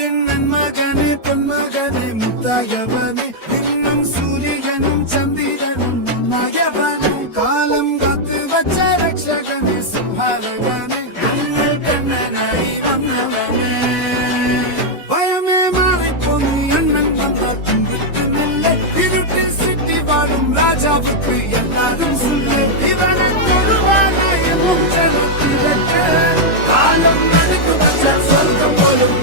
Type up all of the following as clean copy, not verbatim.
നാടിൻ നന്മകനെ പൊന്മകനെ മുത്തായവനെ ഇന്നും സൂര്യനും ചന്ദ്രനും നായവനെ കാലം കാത്തു വച്ച രക്ഷകനെ സംഹാരകനെ ഞങ്ങൾ കണ്ണനായി വന്നവനെ ഭയമേ മാറിപ്പോന്നു അണ്ണൻ വന്ന വിട്ടുന്നില്ല ഇരുട്ടിൽ സിറ്റി വാഴും രാജാവുക്ക് എല്ലാരും സുല്ലേ ഇവനെ തൊടുവാനായ മുച്ചലത്തിലൊക്കെ കാലം നടുക്കു വച്ച സ്വർഗം പോലും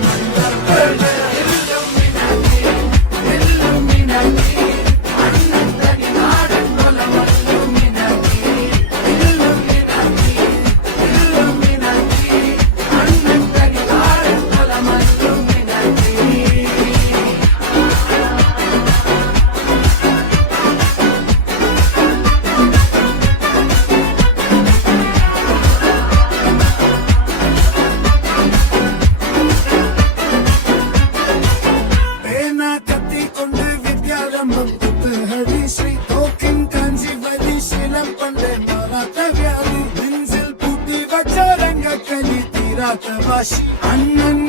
അണ്ണൻ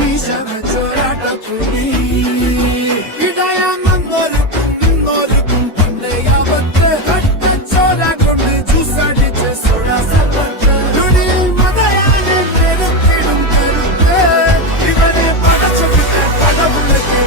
ചോരാട്ടപ്പുലി ഇടയാന്നൊരുക്കും നിന്നൊരുക്കും പണ്ടേ ആപത്ത് കട്ടച്ചോര കൊണ്ട് ജ്യൂസടിച്ച് സോഡ സർവത്ത് നുടിയിൽ മതയാനെ പെരുത്തിടും കരുത്ത് ഇവനെ പടച്ചൊക്കെ പടവുള്ളക്ക്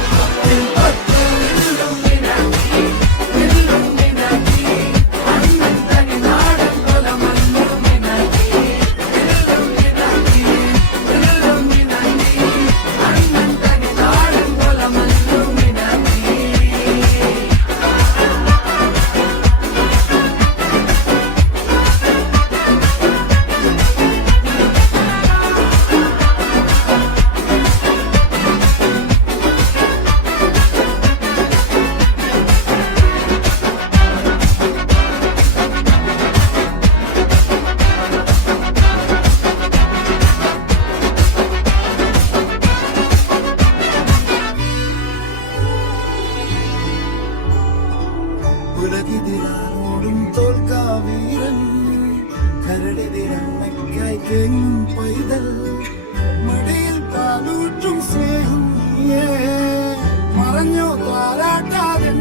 ഉലകിതിരാനോടും തോൽക്കാവീരൻ കരടിതിരമ്മയ്ക്കായി തേങ്ങും പൈതൽ മടിയിൽ പാലൂറ്റും സ്നേഹം മറഞ്ഞോ താരാട്ടാതെ